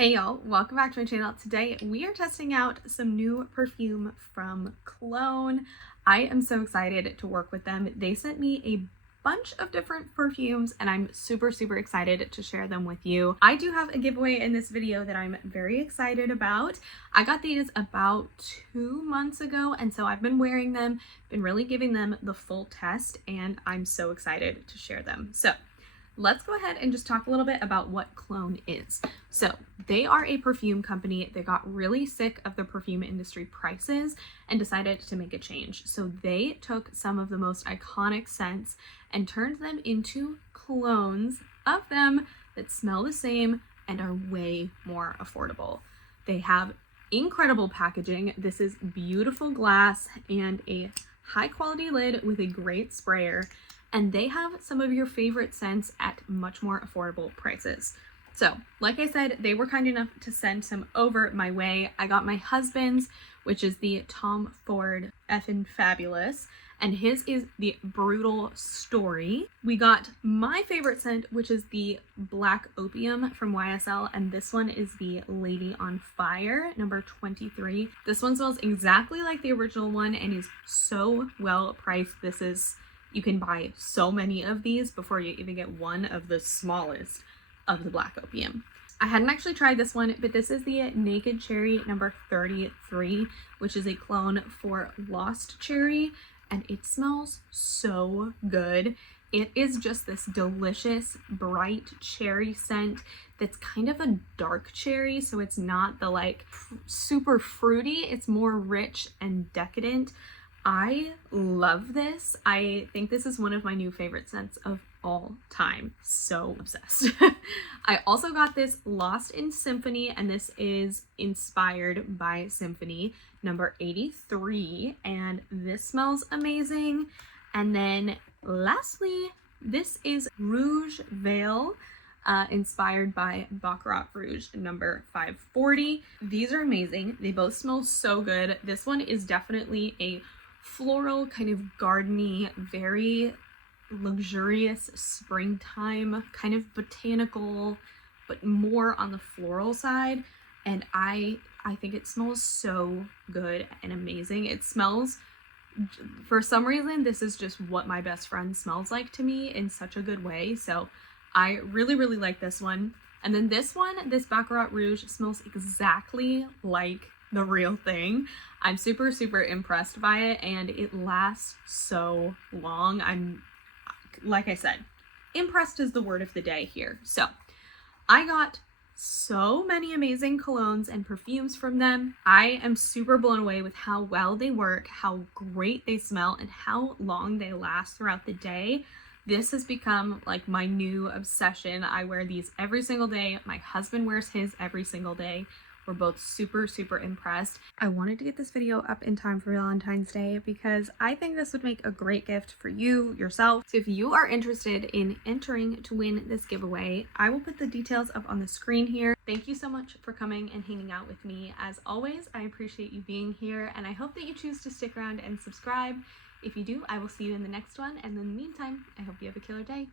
Hey y'all, welcome back to my channel. Today we are testing out some new perfume from Cologne. I am so excited to work with them. They sent me a bunch of different perfumes and I'm super excited to share them with you. I do have a giveaway in this video that I'm very excited about. I got these about 2 months ago and so I've been wearing them, been really giving them the full test, and I'm so excited to share them. So let's go ahead and just talk a little bit about what Cologne is. So they are a perfume company. They got really sick of the perfume industry prices and decided to make a change. So they took some of the most iconic scents and turned them into colognes of them that smell the same and are way more affordable. They have incredible packaging. This is beautiful glass and a high quality lid with a great sprayer. And they have some of your favorite scents at much more affordable prices. So, like I said, they were kind enough to send some over my way. I got my husband's, which is the Tom Ford Effin' Fabulous, and his is the Brutal Story. We got my favorite scent, which is the Black Opium from YSL, and this one is the Lady on Fire, number 23. This one smells exactly like the original one and is so well priced. You can buy so many of these before you even get one of the smallest of the Black Opium. I hadn't actually tried this one, but this is the Naked Cherry number 33, which is a clone for Lost Cherry, and it smells so good. It is just this delicious, bright cherry scent that's kind of a dark cherry, so it's not the like super fruity, it's more rich and decadent. I love this. I think this is one of my new favorite scents of all time. So obsessed. I also got this Lost in Symphony, and this is inspired by Symphony, number 83, and this smells amazing. And then lastly, this is Rouge Veil, inspired by Baccarat Rouge, number 540. These are amazing. They both smell so good. This one is definitely a floral, kind of gardeny, very luxurious springtime, kind of botanical, but more on the floral side. And I think it smells so good and amazing. It smells, for some reason, this is just what my best friend smells like to me in such a good way. So I really like this one. And then this one, this Baccarat Rouge, smells exactly like the real thing. I'm super impressed by it, and it lasts so long. I'm, like I said, impressed is the word of the day here. So I got so many amazing colognes and perfumes from them. I am super blown away with how well they work, how great they smell, and how long they last throughout the day. This has become like my new obsession. I wear these every single day. My husband wears his every single day. We're both super impressed. I wanted to get this video up in time for Valentine's Day because I think this would make a great gift for you, yourself. So if you are interested in entering to win this giveaway, I will put the details up on the screen here. Thank you so much for coming and hanging out with me. As always, I appreciate you being here, and I hope that you choose to stick around and subscribe. If you do, I will see you in the next one, and in the meantime, I hope you have a killer day.